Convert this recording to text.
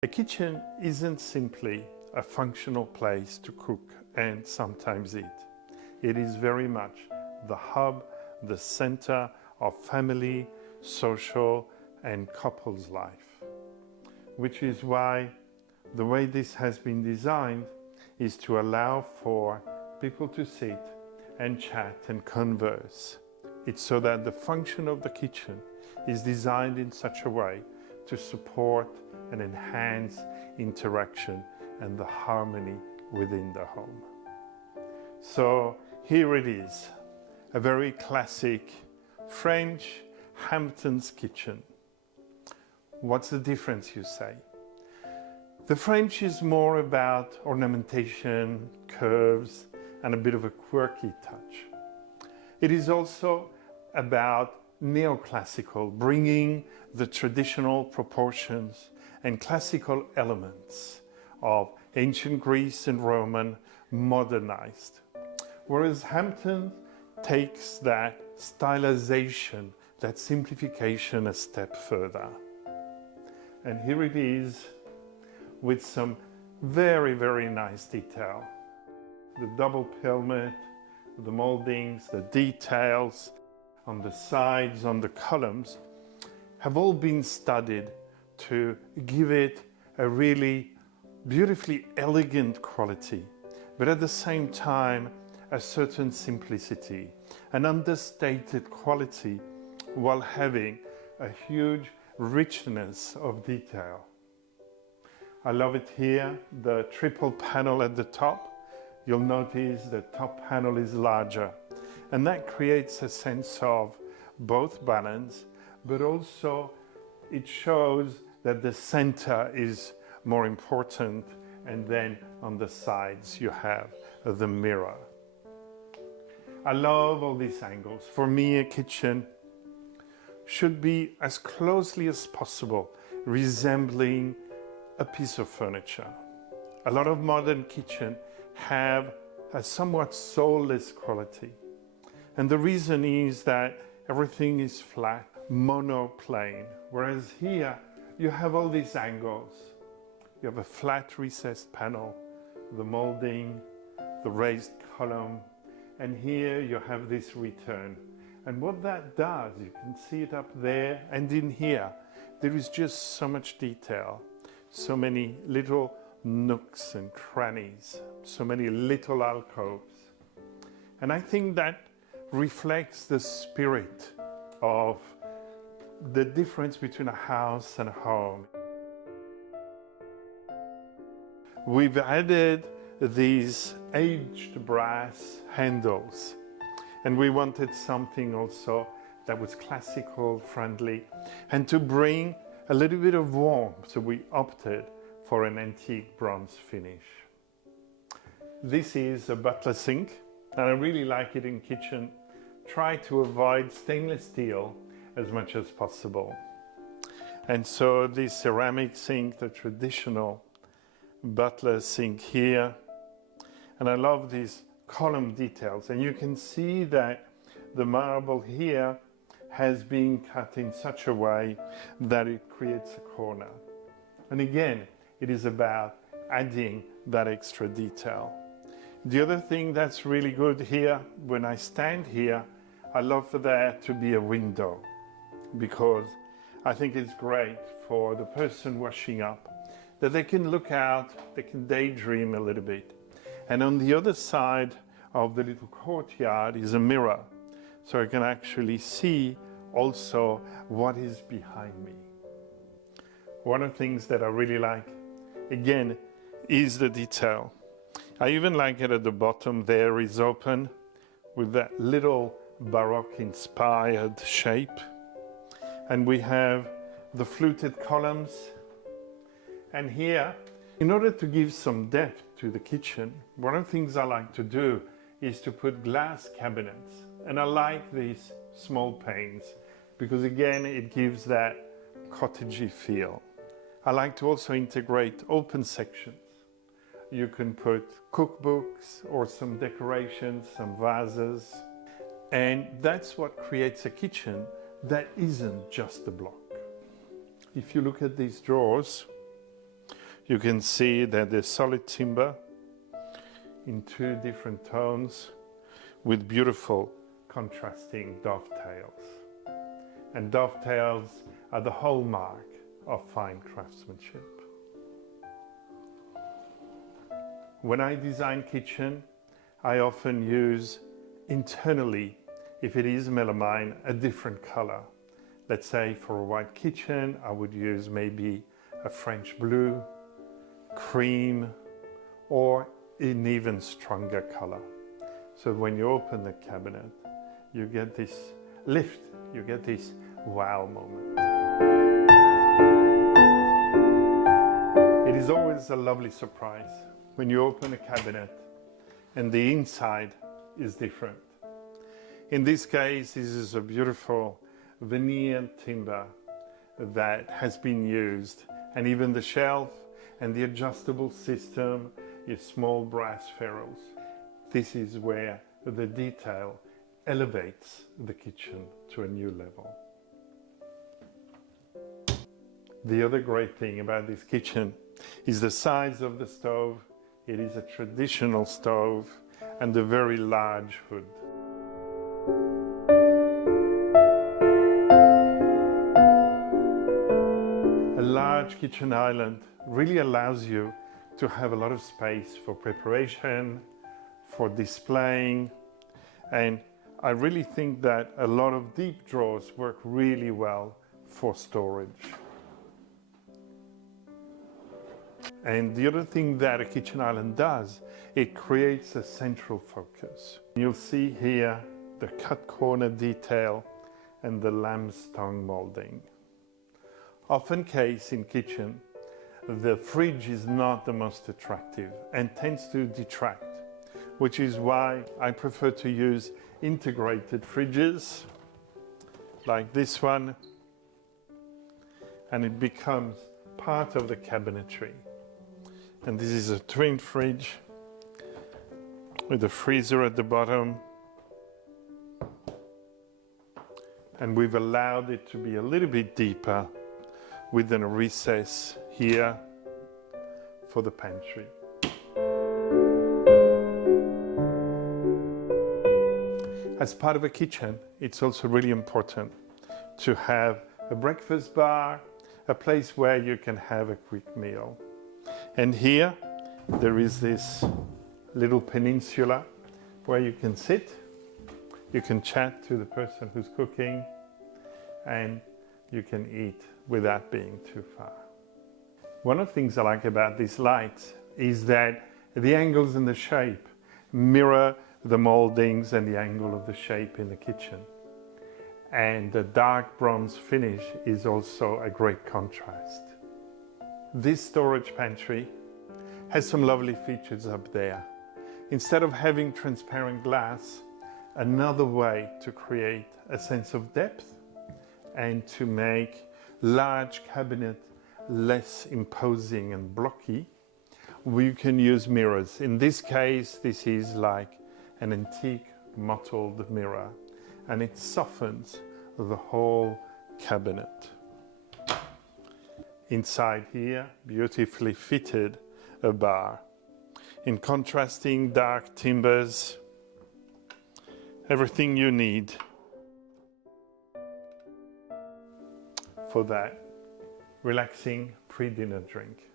A kitchen isn't simply a functional place to cook and sometimes eat. It is very much the hub, the center of family, social, and couples life. Which is why the way this has been designed is to allow for people to sit and chat and converse. It's so that the function of the kitchen is designed in such a way to support and enhance interaction and the harmony within the home. So here it is, a very classic French Hamptons kitchen. What's the difference, you say? The French is more about ornamentation, curves, and a bit of a quirky touch. It is also about neoclassical, bringing the traditional proportions and classical elements of ancient Greece and Roman modernized. Whereas Hampton takes that stylization, that simplification a step further. And here it is with some very, very nice detail. The double pelmet, the moldings, the details on the sides, on the columns, have all been studied to give it a really beautifully elegant quality, but at the same time a certain simplicity, an understated quality, while having a huge richness of detail. I love it here, the triple panel at the top. You'll notice the top panel is larger, and that creates a sense of both balance, but also it shows that the center is more important, and then on the sides you have the mirror. I love all these angles. For me, a kitchen should be as closely as possible resembling a piece of furniture. A lot of modern kitchens have a somewhat soulless quality. And the reason is that everything is flat, monoplane, whereas here you have all these angles. You have a flat recessed panel, the molding, the raised column, and here you have this return. And what that does, you can see it up there and in here, there is just so much detail, so many little nooks and crannies, so many little alcoves. And I think that reflects the spirit of the difference between a house and a home. We've added these aged brass handles, and we wanted something also that was classical, friendly, and to bring a little bit of warmth, so we opted for an antique bronze finish. This is a butler sink, and I really like it in kitchen. Try to avoid stainless steel as much as possible. And so this ceramic sink, the traditional butler sink here, and I love these column details, and you can see that the marble here has been cut in such a way that it creates a corner. And again, it is about adding that extra detail. The other thing that's really good here, when I stand here, I love for there to be a window, because I think it's great for the person washing up that they can look out, they can daydream a little bit. And on the other side of the little courtyard is a mirror, so I can actually see also what is behind me. One of the things that I really like, again, is the detail. I even like it at the bottom there is open with that little Baroque inspired shape. And we have the fluted columns. And here, in order to give some depth to the kitchen, one of the things I like to do is to put glass cabinets. And I like these small panes because again, it gives that cottagey feel. I like to also integrate open sections. You can put cookbooks or some decorations, some vases. And that's what creates a kitchen that isn't just a block. If you look at these drawers, You can see that there's solid timber in two different tones with beautiful contrasting dovetails. And dovetails are the hallmark of fine craftsmanship. When I design kitchen, I often use internally, if it is melamine, a different color. Let's say for a white kitchen, I would use maybe a French blue, cream, or an even stronger color. So when you open the cabinet, you get this lift, you get this wow moment. It is always a lovely surprise when you open a cabinet and the inside is different. In this case, this is a beautiful veneered timber that has been used, and even the shelf and the adjustable system is small brass ferrules. This is where the detail elevates the kitchen to a new level. The other great thing about this kitchen is the size of the stove. It is a traditional stove and a very large hood. A large kitchen island really allows you to have a lot of space for preparation, for displaying, and I really think that a lot of deep drawers work really well for storage. And the other thing that a kitchen island does, it creates a central focus. You'll see here the cut corner detail and the lamb's tongue molding. Often case in kitchen, the fridge is not the most attractive and tends to detract, which is why I prefer to use integrated fridges like this one, and it becomes part of the cabinetry. And this is a twin fridge with a freezer at the bottom, and we've allowed it to be a little bit deeper with a recess here for the pantry. As part of a kitchen, it's also really important to have a breakfast bar, a place where you can have a quick meal. And here there is this little peninsula where you can sit, you can chat to the person who's cooking, and you can eat without being too far. One of the things I like about these lights is that the angles and the shape mirror the moldings and the angle of the shape in the kitchen. And the dark bronze finish is also a great contrast. This storage pantry has some lovely features up there. Instead of having transparent glass, another way to create a sense of depth and to make large cabinet less imposing and blocky, we can use mirrors. In this case, this is like an antique mottled mirror, and it softens the whole cabinet. Inside here, beautifully fitted, a bar. In contrasting dark timbers, everything you need for that relaxing pre-dinner drink.